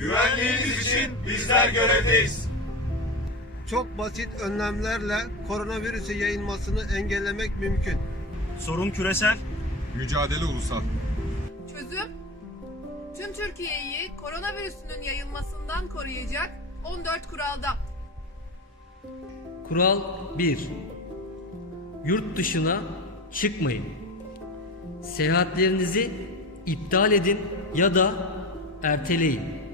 Güvenliğiniz için bizler görevdeyiz. Çok basit önlemlerle koronavirüsü yayılmasını engellemek mümkün. Sorun küresel. Mücadele ulusal. Çözüm, tüm Türkiye'yi koronavirüsünün yayılmasından koruyacak 14 kuralda. Kural 1. Yurt dışına çıkmayın. Seyahatlerinizi iptal edin ya da erteleyin.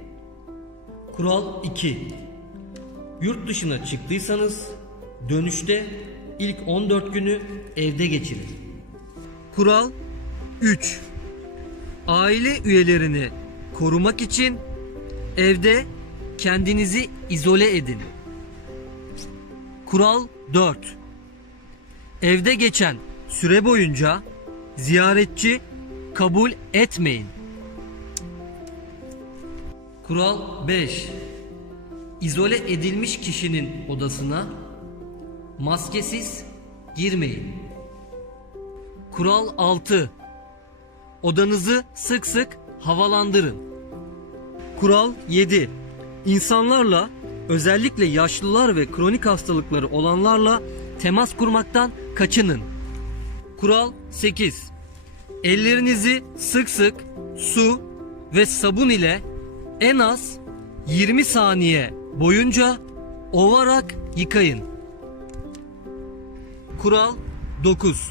Kural 2. Yurt dışına çıktıysanız dönüşte ilk 14 günü evde geçirin. Kural 3. Aile üyelerini korumak için evde kendinizi izole edin. Kural 4. Evde geçen süre boyunca ziyaretçi kabul etmeyin. Kural 5. İzole edilmiş kişinin odasına maskesiz girmeyin. Kural 6. Odanızı sık sık havalandırın. Kural 7. İnsanlarla özellikle yaşlılar ve kronik hastalıkları olanlarla temas kurmaktan kaçının. Kural 8. Ellerinizi sık sık su ve sabun ile en az 20 saniye boyunca ovarak yıkayın. Kural 9.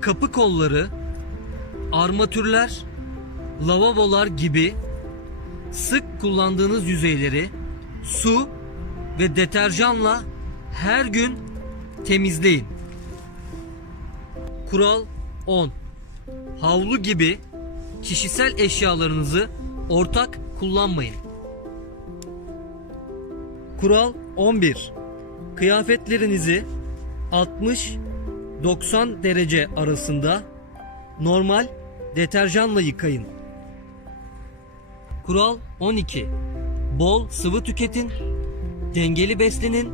Kapı kolları, armatürler, lavabolar gibi sık kullandığınız yüzeyleri su ve deterjanla her gün temizleyin. Kural 10. Havlu gibi kişisel eşyalarınızı ortak kullanmayın. Kural 11. Kıyafetlerinizi 60-90 derece arasında normal deterjanla yıkayın. Kural 12. Bol sıvı tüketin, dengeli beslenin,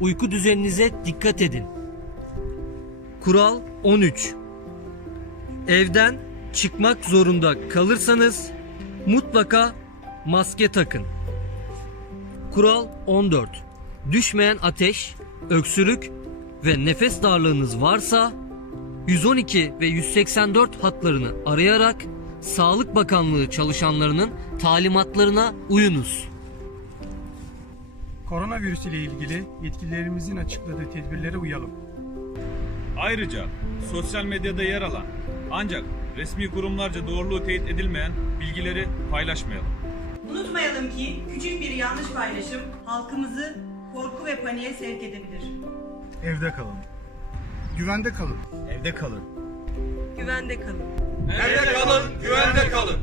uyku düzeninize dikkat edin. Kural 13. Evden çıkmak zorunda kalırsanız mutlaka maske takın. Kural 14. Düşmeyen ateş, öksürük ve nefes darlığınız varsa 112 ve 184 hatlarını arayarak Sağlık Bakanlığı çalışanlarının talimatlarına uyunuz. Koronavirüs ile ilgili yetkililerimizin açıkladığı tedbirlere uyalım. Ayrıca sosyal medyada yer alan ancak resmi kurumlarca doğruluğu teyit edilmeyen bilgileri paylaşmayalım. Unutmayalım ki küçük bir yanlış paylaşım halkımızı korku ve paniğe sevk edebilir. Evde kalın. Güvende kalın. Evde kalın. Güvende kalın. Evde kalın, güvende kalın.